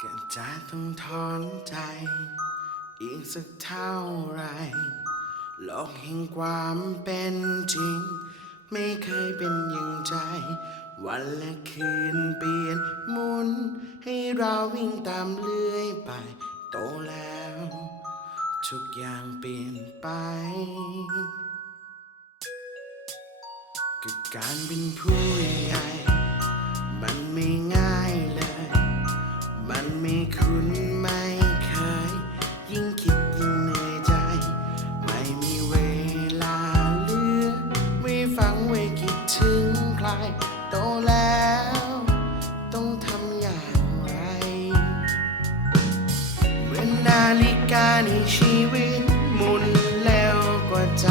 กิดจะต้องทอนใจ อีกสักเท่าไรโลกแห่งความเป็นจริง ไม่เคยเป็นอย่างใจ วันและคืนเปลี่ยนมุน ให้เราวิ่งตามเลื่อยไป โตแล้ว ทุกอย่างเปลี่ยนไปกับการเป็นผู้ใหญ่ นาฬิกาในชีวิตหมุนเร็วกว่าใจ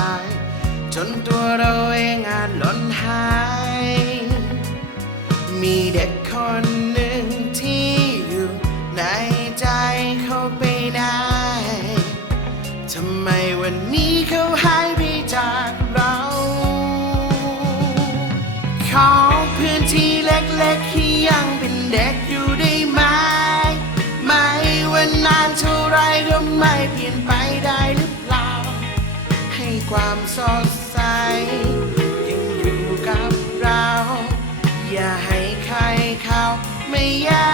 จนตัวเราเองอาจหล่นหาย มีเด็กคน ความสดใส ยังอยู่กับเรา อย่าให้ใครเขาไม่ยาก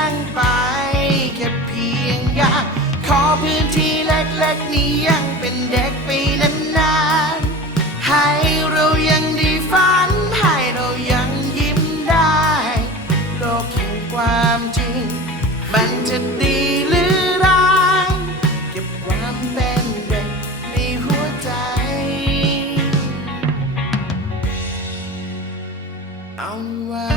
เอาไว้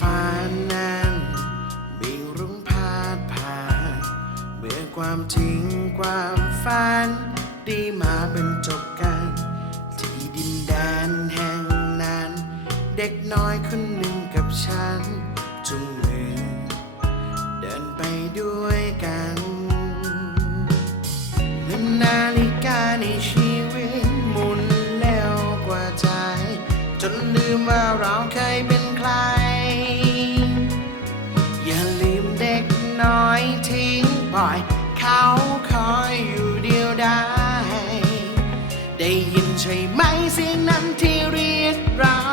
ฟ้านั้นบิงรุ่งพาดผ่านเมื่อความจริงความฝันได้มาเป็นจบกัน ที่ดินแดนแห่งนั้น เด็กน้อยคนหนึ่ง สิ่งนั้นที่เรียกเรา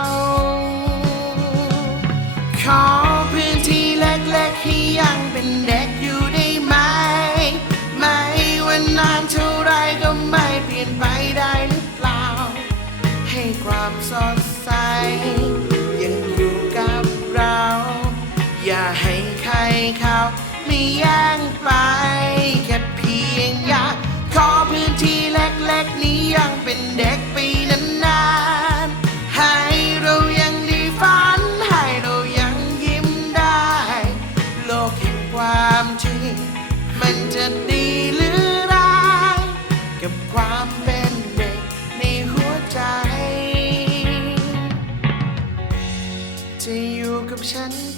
ฉัน